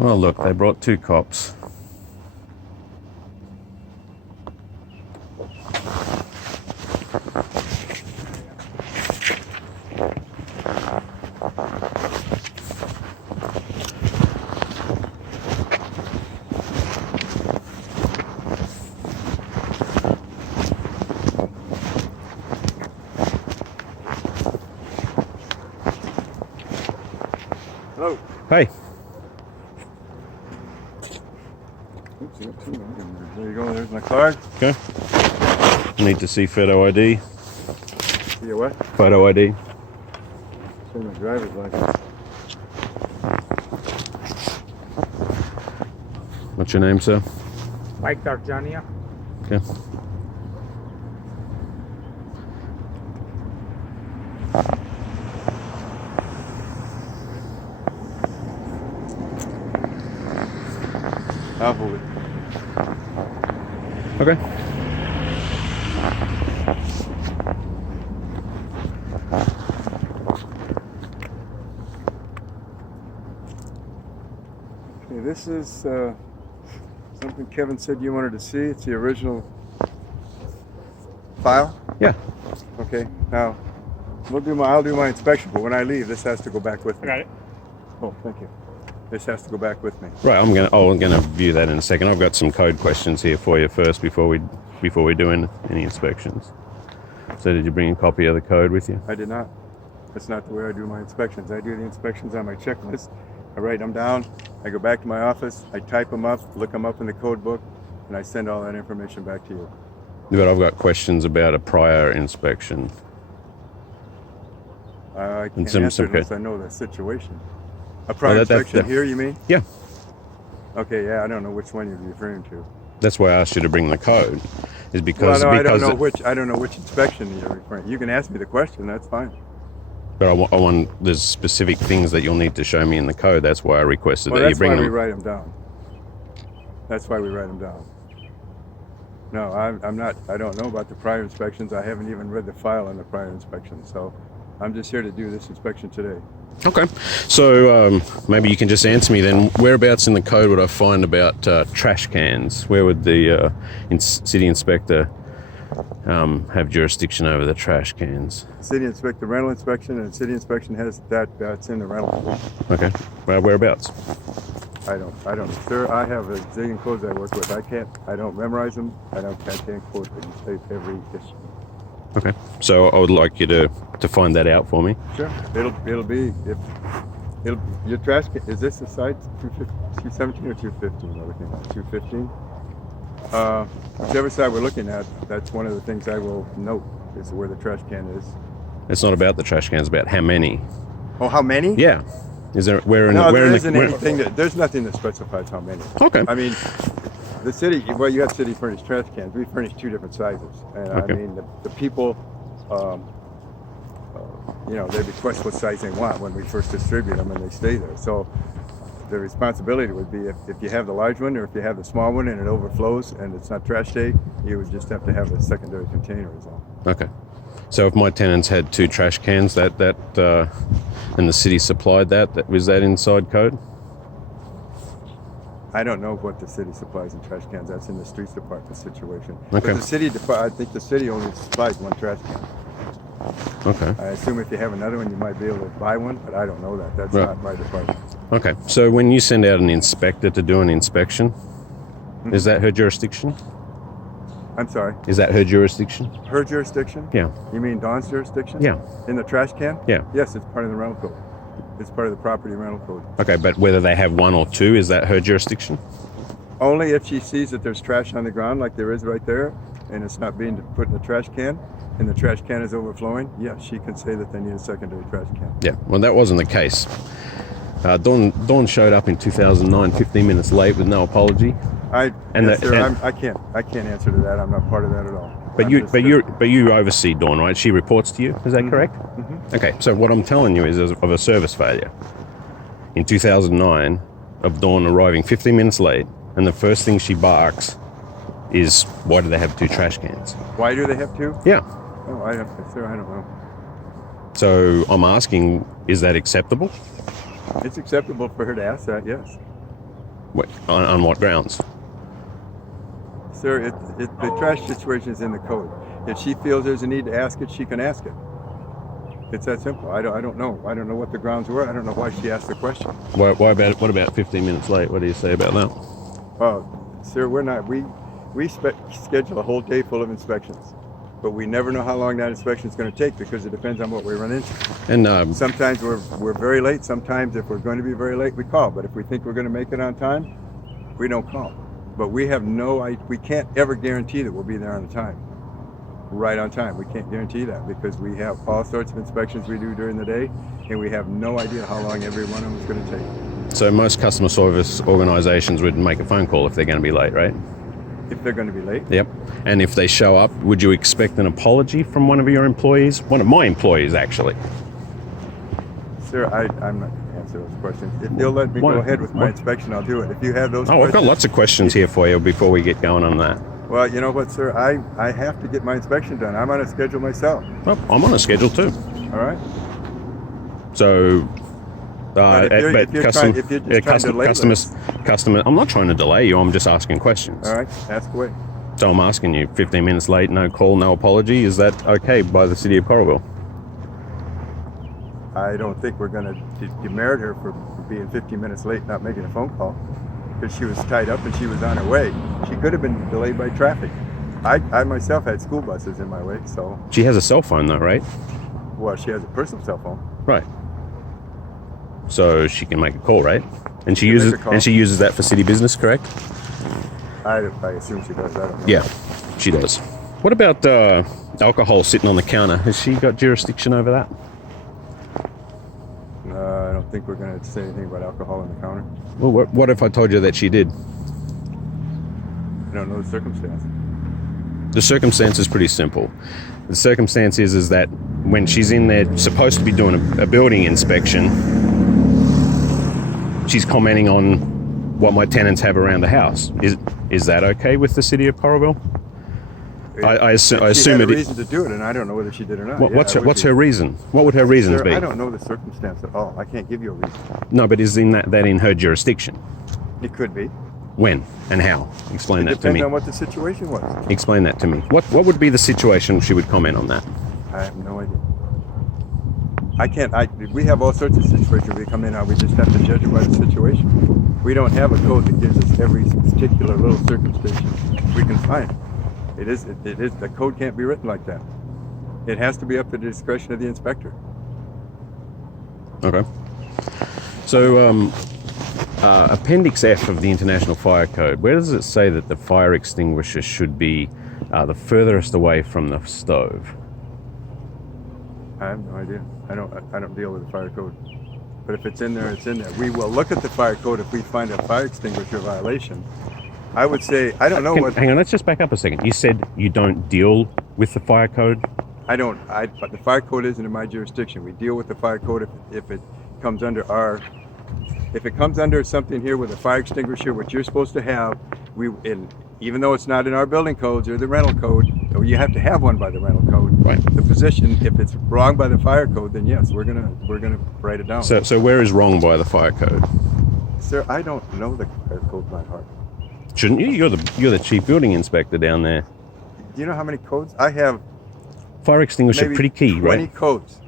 Well, look, they brought 2 cops. Hello. Hey. Oops, you got 2 of them. There you go. There's my card. Okay. Need to see photo ID. See your what? Photo ID. See my driver's license. What's your name, sir? Mike Darjania. Okay. I'll hold it. Okay. Okay, this is something Kevin said you wanted to see. It's the original file. Yeah. Okay. Now, I'll do my inspection, but when I leave, this has to go back with me. I got it. Oh, thank you. This has to go back with me. Right, I'm gonna view that in a second. I've got some code questions here for you first before we do any inspections. So did you bring a copy of the code with you? I did not. That's not the way I do my inspections. I do the inspections on my checklist. I write them down. I go back to my office. I type them up, look them up in the code book, and I send all that information back to you. But I've got questions about a prior inspection. I And can't some answer it code. unless I know the situation. A prior Well, inspection here, you mean? Yeah. Okay, yeah, I don't know which one you're referring to. That's why I asked you to bring the code. Is because Well, no, because I don't know which inspection you're referring. You can ask me the question. That's fine. but I want there's specific things that you'll need to show me in the code. That's why I requested Well, that you that's bring why we them. write them down. That's why we write them down. No, I'm not. I don't know about the prior inspections. I haven't even read the file on the prior inspection. So, I'm just here to do this inspection today. Okay. So maybe you can just answer me then. Whereabouts in the code would I find about trash cans? Where would the city inspector have jurisdiction over the trash cans? City inspector rental inspection, and city inspection has that's in the rental. Okay. Well, whereabouts? I don't, sir. I have a zillion codes I work with. I don't memorize them. I can't quote every issue. Okay. So I would like you to find that out for me. Sure. It'll be your trash can. Is this the site 217 or 215? We're looking at 215. Whichever side we're looking at, that's one of the things I will note is where the trash can is. It's not about the trash cans. It's about how many. Oh, how many? Yeah. Is there where in No, the, where there in isn't the, where, anything there's nothing that specifies how many. Okay. I mean, the city. Well, you have city furnished trash cans. We furnish 2 different sizes, and Okay. I mean the people. They request what size they want when we first distribute them, and they stay there. So the responsibility would be if you have the large one or if you have the small one and it overflows and it's not trash day, you would just have to have a secondary container is all. Okay. So if my tenants had 2 trash cans, and the city supplied that was that inside code? I don't know what the city supplies in trash cans. That's in the streets department situation. Okay. But I think the city only supplies 1 trash can. Okay. I assume if you have another one, you might be able to buy one, but I don't know that. That's Right. not my department. Okay. So when you send out an inspector to do an inspection, Mm-hmm. is that her jurisdiction? I'm sorry. Is that her jurisdiction? Her jurisdiction? Yeah. You mean Dawn's jurisdiction? Yeah. In the trash can? Yeah. Yes, it's part of the rental code. It's part of the property rental code. Okay, but whether they have 1 or 2, is that her jurisdiction? Only if she sees that there's trash on the ground like there is right there, and it's not being put in the trash can, and the trash can is overflowing, yeah, she can say that they need a secondary trash can. Yeah. Well, that wasn't the case. Dawn showed up in 2009, 15 minutes late with no apology. I can't answer to that. I'm not part of that at all. But you oversee Dawn, right? She reports to you. Is that correct? Mm-hmm. Okay. So what I'm telling you is of a service failure in 2009 of Dawn arriving 15 minutes late, and the first thing she barks is, "Why do they have 2 trash cans?" Why do they have 2? Yeah. Oh, I don't know. So I'm asking, is that acceptable? It's acceptable for her to ask that, yes. On what grounds? Sir, the trash situation is in the code. If she feels there's a need to ask it, she can ask it. It's that simple. I don't know. I don't know what the grounds were. I don't know why she asked the question. What about 15 minutes late? What do you say about that? Sir, we're not. We schedule a whole day full of inspections, but we never know how long that inspection is going to take because it depends on what we run into. And sometimes we're very late. Sometimes if we're going to be very late, we call. But if we think we're going to make it on time, we don't call. But we can't ever guarantee that we'll be there on time. Right on time. We can't guarantee that because we have all sorts of inspections we do during the day, and we have no idea how long every one of them is going to take. So most customer service organizations would make a phone call if they're going to be late, right? If they're going to be late? Yep. And if they show up, would you expect an apology from one of your employees? One of my employees, actually. Sir, I'm not going to answer those questions. If you'll let me go ahead with my inspection, I'll do it. If you have those questions... I've got lots of questions here for you before we get going on that. Well, you know what, sir? I have to get my inspection done. I'm on a schedule myself. Well, I'm on a schedule too. All right. So, customer. I'm not trying to delay you. I'm just asking questions. All right. Ask away. So I'm asking you, 15 minutes late, no call, no apology. Is that okay by the city of Coralville? I don't think we're going to demerit her for being 15 minutes late, not making a phone call. Because she was tied up and she was on her way. She could have been delayed by traffic. I myself had school buses in my way, so... She has a cell phone though, right? Well, she has a personal cell phone. Right. So she can make a call, right? And she uses that for city business, correct? I assume she does. I don't know. Yeah, she does. What about alcohol sitting on the counter? Has she got jurisdiction over that? I don't think we're going to say anything about alcohol on the counter. Well, what if I told you that she did? I don't know the circumstance. The circumstance is pretty simple. The circumstance is that when she's in there supposed to be doing a building inspection, she's commenting on what my tenants have around the house. Is that okay with the city of Coralville? I assume she had a it reason to do it, and I don't know whether she did or not. What's her reason? What would her reasons Sir, be? I don't know the circumstance at all. I can't give you a reason. No, but is that in her jurisdiction? It could be. When and how? Explain that to me. Depends on what the situation was. Explain that to me. What would be the situation she would comment on that? I have no idea. I can't. We have all sorts of situations we come in on. We just have to judge it by the situation. We don't have a code that gives us every particular little circumstance we can find. It is. The code can't be written like that. It has to be up to the discretion of the inspector. Okay. So, Appendix F of the International Fire Code, where does it say that the fire extinguisher should be the furthest away from the stove? I have no idea. I don't deal with the fire code. But if it's in there, it's in there. We will look at the fire code if we find a fire extinguisher violation. I would say, I don't know what... Hang on, let's just back up a second. You said you don't deal with the fire code? I don't. But the fire code isn't in my jurisdiction. We deal with the fire code if it comes under our... If it comes under something here with a fire extinguisher, what you're supposed to have, even though it's not in our building codes or the rental code, you have to have one by the rental code. Right. The position, if it's wrong by the fire code, then yes, we're gonna write it down. So where is wrong by the fire code? Sir, I don't know the fire code by heart. Shouldn't you? You're the chief building inspector down there. Do you know how many codes I have? Fire extinguisher, Maybe pretty key, 20 right? codes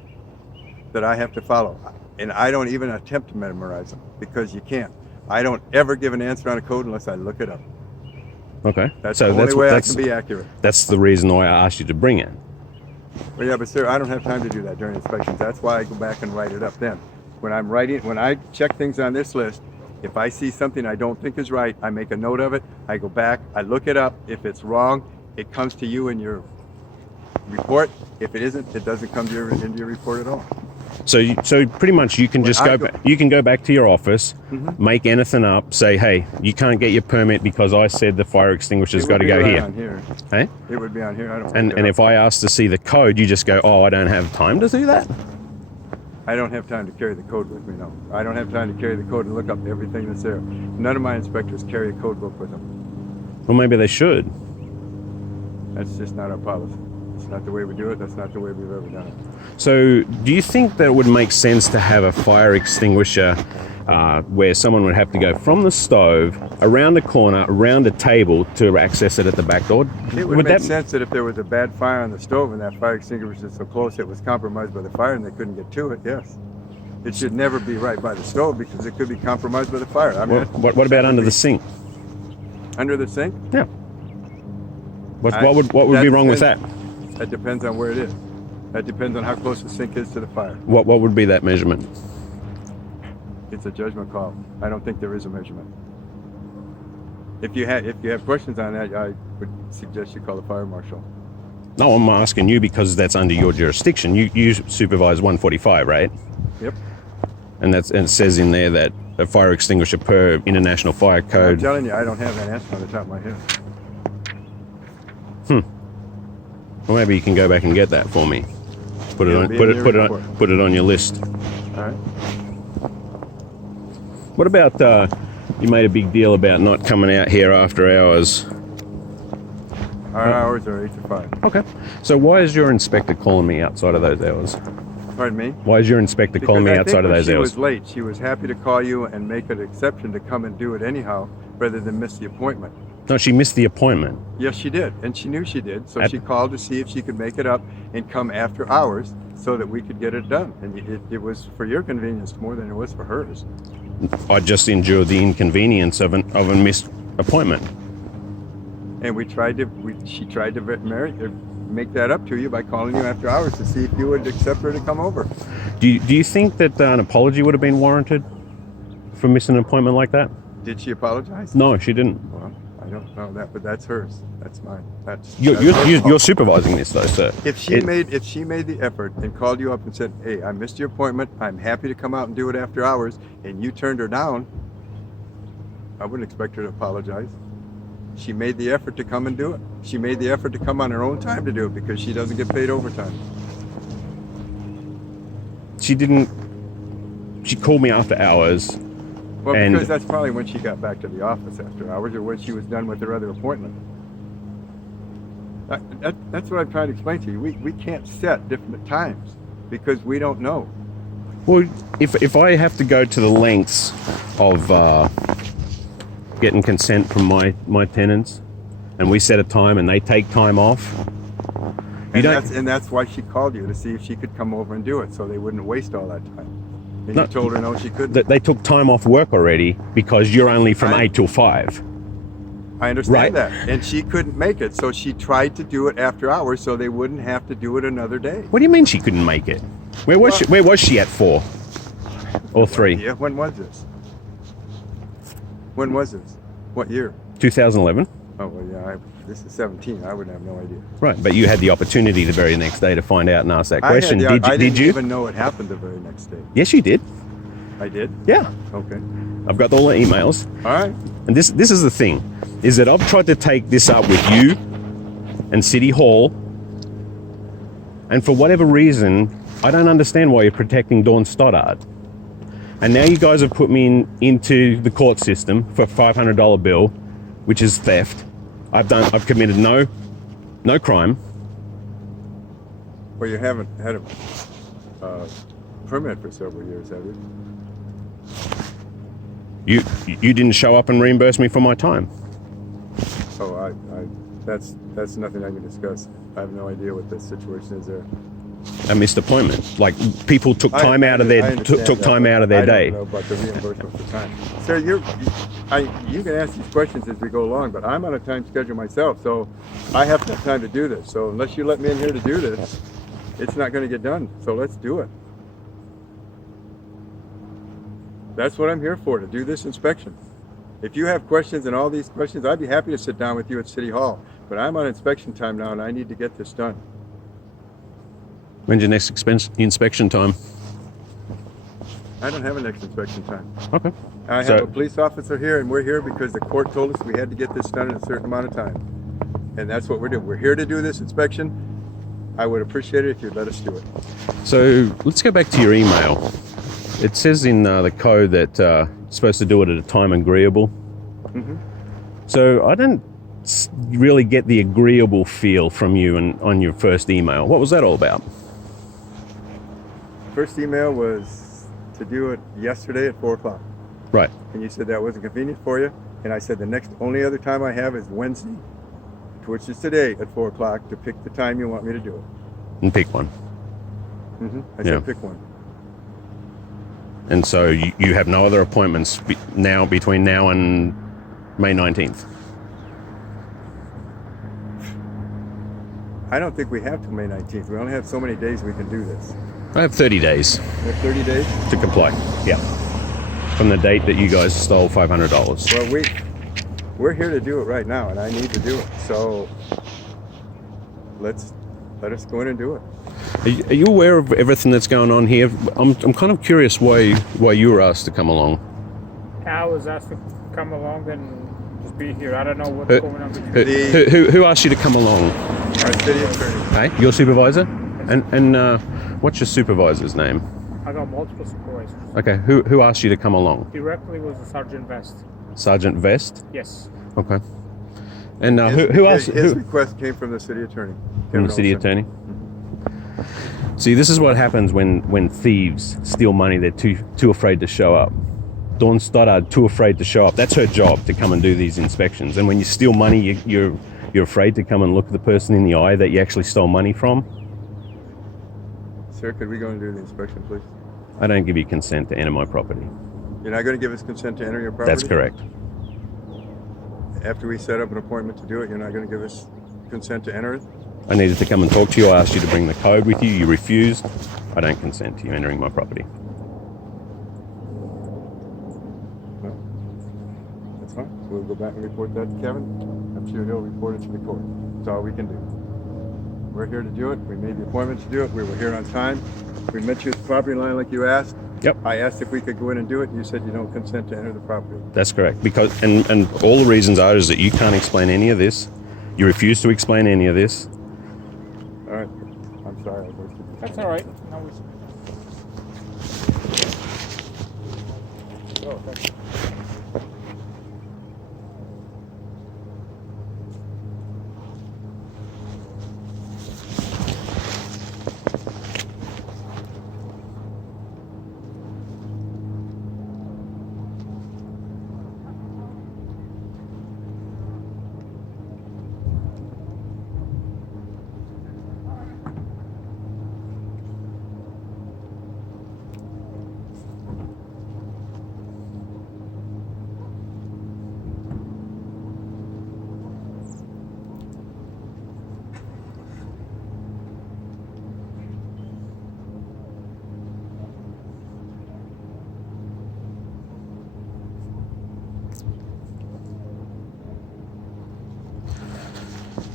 that I have to follow, and I don't even attempt to memorize them because you can't. I don't ever give an answer on a code unless I look it up. Okay. That's the only way I can be accurate. That's the reason why I asked you to bring it. Well, yeah, but sir, I don't have time to do that during inspections. That's why I go back and write it up then. When I check things on this list, if I see something I don't think is right, I make a note of it. I go back, I look it up. If it's wrong, it comes to you in your report. If it isn't, it doesn't come to into your report at all. So pretty much you can just go back. You can go back to your office, make anything up, say, hey, you can't get your permit because I said the fire extinguisher's got to go here. Hey? It would be on here. I don't. And if I ask to see the code, you just go, oh, I don't have time to do that? I don't have time to carry the code with me, no. I don't have time to carry the code and look up everything that's there. None of my inspectors carry a code book with them. Well, maybe they should. That's just not our policy. It's not the way we do it. That's not the way we've ever done it. So do you think that it would make sense to have a fire extinguisher where someone would have to go from the stove, around a corner, around a table to access it at the back door. It would make sense that if there was a bad fire on the stove and that fire extinguisher was so close it was compromised by the fire and they couldn't get to it, yes. It should never be right by the stove because it could be compromised by the fire. I mean, what about under the sink? Under the sink? Yeah. What would be wrong with that? That depends on where it is. That depends on how close the sink is to the fire. What would be that measurement? It's a judgment call. I don't think there is a measurement. If you have questions on that, I would suggest you call the fire marshal. No, I'm asking you because that's under your jurisdiction. You supervise 145, right? Yep. And it says in there that a fire extinguisher per International Fire Code. I'm telling you, I don't have that answer on the top of my head. Well, maybe you can go back and get that for me. Put it on your list. All right. What about you made a big deal about not coming out here after hours? Our hours are 8 to 5. Okay. So why is your inspector calling me outside of those hours? Pardon me? Why is your inspector calling me outside of those hours? She was late. She was happy to call you and make an exception to come and do it anyhow, rather than miss the appointment. No, she missed the appointment. Yes, she did, and she knew she did. So she called to see if she could make it up and come after hours, so that we could get it done. And it was for your convenience more than it was for hers. I just endured the inconvenience of a missed appointment. And she tried to make that up to you by calling you after hours to see if you would accept her to come over. Do you think that an apology would have been warranted for missing an appointment like that? Did she apologize? No, she didn't. Well, I don't know that, but that's hers. That's mine. You're supervising this though, sir. If she made the effort and called you up and said, "Hey, I missed your appointment. I'm happy to come out and do it after hours," and you turned her down, I wouldn't expect her to apologize. She made the effort to come and do it. She made the effort to come on her own time to do it because she doesn't get paid overtime. She didn't. She called me after hours. Well, because that's probably when she got back to the office after hours or when she was done with her other appointment. That's what I'm trying to explain to you. We can't set different times because we don't know. Well, if I have to go to the lengths of getting consent from my tenants, and we set a time and they take time off, and that's why she called you, to see if she could come over and do it, so they wouldn't waste all that time. And you told her no, she couldn't. They took time off work already because you're only from 8 till 5. I understand that. And she couldn't make it, so she tried to do it after hours so they wouldn't have to do it another day. What do you mean she couldn't make it? Where was she at 4 or 3? Yeah, when was this? When was this? What year? 2011. Oh, well, yeah, this is 17. I would have no idea. Right, but you had the opportunity the very next day to find out and ask that question. I Did didn't you? even know it happened the very next day. Yes, you did. I did? Yeah. Okay. I've got all the emails. All right. And this is the thing, is that I've tried to take this up with you and City Hall, and for whatever reason, I don't understand why you're protecting Dawn Stoddard. And now you guys have put me into the court system for a $500 bill, which is theft. I've committed no crime. Well, you haven't had a permit for several years, have you? You didn't show up and reimburse me for my time. Oh, that's nothing I can discuss. I have no idea what the situation is there. A missed appointment. Like people took time out of their day. I don't know about the reimbursement for time. Sir, you can ask these questions as we go along, but I'm on a time schedule myself, so I have to have time to do this. So unless you let me in here to do this, it's not going to get done. So let's do it. That's what I'm here for, to do this inspection. If you have questions and all these questions, I'd be happy to sit down with you at City Hall. But I'm on inspection time now, and I need to get this done. When's your next inspection time? I don't have a next inspection time. Okay. I have a police officer here, and we're here because the court told us we had to get this done in a certain amount of time. And that's what we're doing. We're here to do this inspection. I would appreciate it if you'd let us do it. So let's go back to your email. It says in the code that you're supposed to do it at a time agreeable. Mm-hmm. So I didn't really get the agreeable feel from you on your first email. What was that all about? First email was to do it yesterday at 4 o'clock. Right. And you said that wasn't convenient for you. And I said the next only other time I have is Wednesday, which is today at 4 o'clock, to pick the time you want me to do it. And pick one. I Yeah. said pick one. And so you have no other appointments between now and May 19th. I don't think we have till May 19th. We only have so many days we can do this. I have 30 days We have 30 days? to comply. Yeah. From the date that you guys stole $500. Well, we're here to do it right now, and I need to do it. So let us go in and do it. Are you aware of everything that's going on here? I'm kind of curious why you were asked to come along. I was asked to come along and just be here. I don't know what's going on between Who asked you to come along? Our city attorney. Hey, your supervisor? And what's your supervisor's name? I got multiple supervisors. Okay, who asked you to come along? Directly was the Sergeant Vest. Sergeant Vest? Yes. Okay. And who asked? His request came from the city attorney. From the city attorney? See, this is what happens when thieves steal money. They're too afraid to show up. Dawn Stoddard too afraid to show up. That's her job, to come and do these inspections. And when you steal money, you're afraid to come and look the person in the eye that you actually stole money from. Sir, could we go and do the inspection, please? I don't give you consent to enter my property. You're not going to give us consent to enter your property? That's correct. After we set up an appointment to do it, you're not going to give us consent to enter it? I needed to come and talk to you. I asked you to bring the code with you. You refused. I don't consent to you entering my property. No. That's fine. We'll go back and report that to Kevin. I'm sure he'll report it to the court. That's all we can do. We're here to do it. We made the appointment to do it. We were here on time. We met you at the property line like you asked. Yep. I asked if we could go in and do it. You said you don't consent to enter the property. That's correct. Because and all the reasons are is that you can't explain any of this. You refuse to explain any of this. All right. I'm sorry I wasted your time. That's all right. No worries. Oh, thank you.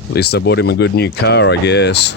At least I bought him a good new car, I guess.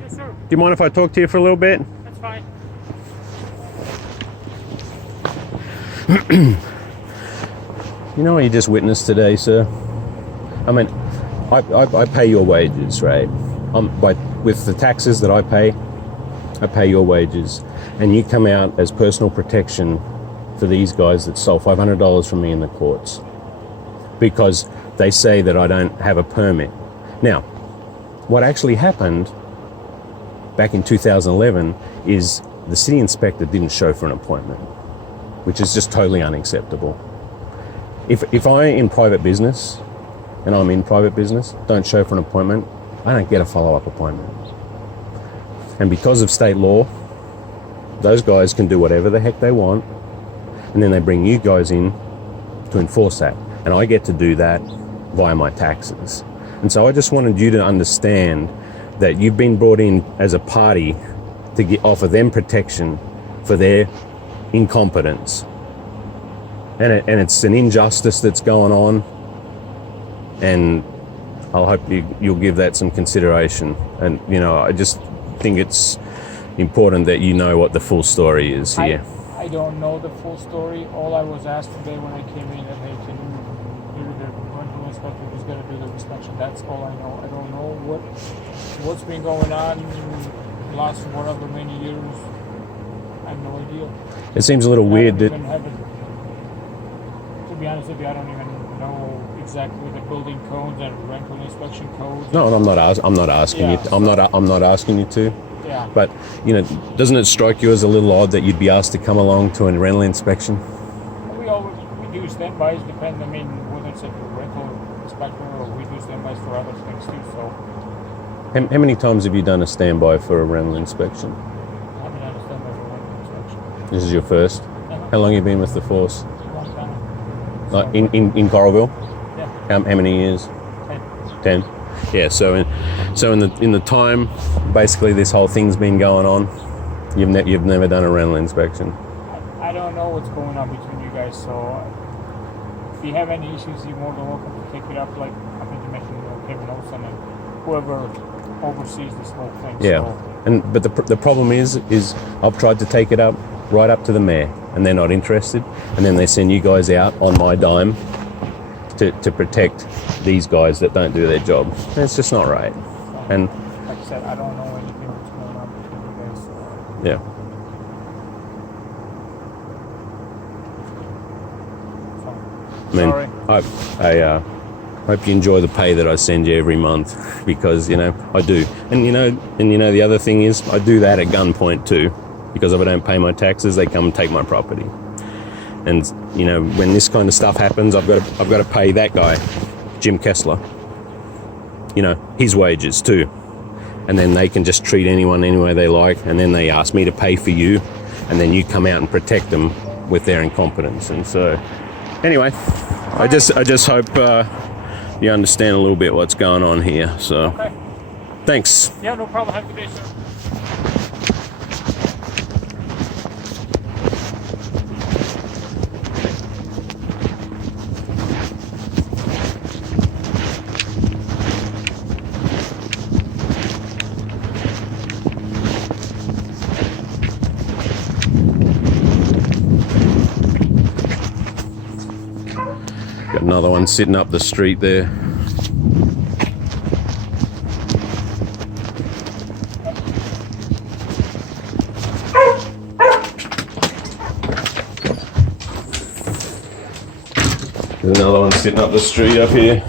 Yes, sir. Do you mind if I talk to you for a little bit? That's fine. You know what you just witnessed today, sir? I mean, I pay your wages, right? With the taxes that I pay your wages. And you come out as personal protection for these guys that stole $500 from me in the courts. Because they say that I don't have a permit. Now, what actually happened back in 2011 is the city inspector didn't show for an appointment, which is just totally unacceptable. If I in private business, and I'm in private business, don't show for an appointment, I don't get a follow-up appointment. And because of state law, those guys can do whatever the heck they want, and then they bring you guys in to enforce that. And I get to do that via my taxes. And so I just wanted you to understand that you've been brought in as a party to offer them protection for their incompetence. and it's an injustice that's going on, and I'll hope you'll give that some consideration. And I just think it's important that you know what the full story is here. I don't know the full story. All I was asked today when I came in, that hey, can you hear the rental inspector who's going to do the inspection? That's all I know. I don't know what's been going on in the last whatever many years. I have no idea. It seems a little weird that. To be honest with you, I don't even know exactly the building codes and rental inspection codes. No, I'm not asking you. I'm not asking you to. Yeah. But doesn't it strike you as a little odd that you'd be asked to come along to a rental inspection? We do standbys, whether it's a rental inspector or we do standbys for other things too. So. How many times have you done a standby for a rental inspection? I haven't done a standby for a rental inspection. This is your first. How long have you been with the force? A long time. Like in Coralville? Yeah. How many years? 10. 10. Yeah. So in the time, basically this whole thing's been going on. You've never done a rental inspection. I don't know what's going on between you guys. So if you have any issues, you're more than welcome to take it up. Like I think you mentioned, Kevin Olson and whoever oversees this whole thing. Yeah. So. But the problem is I've tried to take it up right up to the mayor, and they're not interested. And then they send you guys out on my dime to protect these guys that don't do their job. And it's just not right. And like I said, I don't know anything what's going on between you guys. So. yeah. Sorry. I hope you enjoy the pay that I send you every month, because I do. And the other thing is I do that at gunpoint too, because if I don't pay my taxes, they come and take my property. And when this kind of stuff happens, I've got to pay that guy, Jim Kessler, his wages too. And then they can just treat anyone any way they like, and then they ask me to pay for you, and then you come out and protect them with their incompetence. And so anyway, I just hope you understand a little bit what's going on here. So Okay. Thanks. Yeah, no problem. Have a good day, sir. Got another one sitting up the street there. There's another one sitting up the street up here.